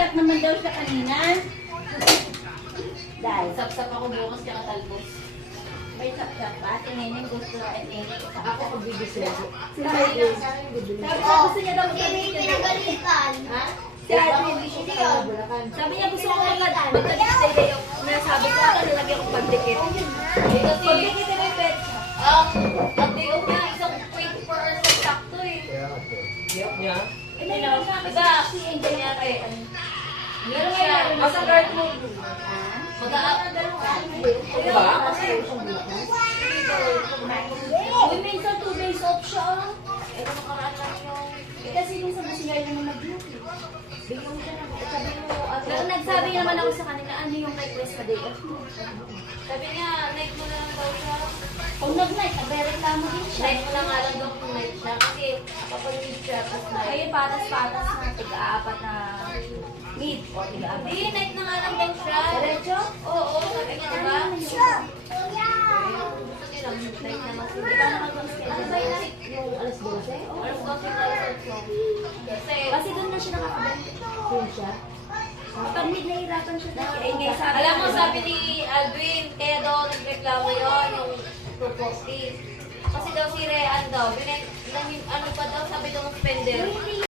Nag-ulat naman daw siya kanina. Dahil Sapsap ako bukas kaya katalbos. may sapsap pa. Tingin gusto at tingin. Ako kung bibisip. Si Arvin. Sabi niya gusto niya daw magkabit. Pinagalitan. Ha? Si Arvin. Sabi niya gusto ko magkabit sa iyo. Nasabi ko ata nilagyan ko pandikit. Eh kasi, Pandikit na yung pet. ang day off niya, isang 24 hours na sakto eh. Diyak niya. Eh, may naman siya kasi Diba? si Angel niya kay Meron siya. Asa guard mo? Mag-a-up. Diba? Uy, minsan 2 days off siya. Eh, kung nakaraan lang yung... Eh, kasi minsan masingay naman mag-duty. Bigyan mo siya na. Sabi mo, Pero nagsabi naman ako sa kanila, ano yung request pa day off mo? Sabi niya, night mo na lang daw siya. Kung nag-night, nagre-reklamo din siya. Night mo na nga lang daw kung night siya. Kasi kapag need siya, tapos night. Ayun, patas-patas na. Tiga-apat na meet. O, tiga-apat. Hindi, night na nga lang daw siya. Diretso? Oo, sabi niya, diba? Gusto nila, night na lang Di sila. ba naman kung schedule? Ano ba yun? Yung alas 12? Alas 12 na alas 8. Kasi, Kasi doon na siya nakakabalik. Doon siya? Pag mid nahirapan siya dahil. Eh, ngay sabi alam mo, sabi ni Alvin, kaya daw nagreklamo yun, yung 240. Kasi daw si Rean daw, ano pa daw, sabi daw ng spender.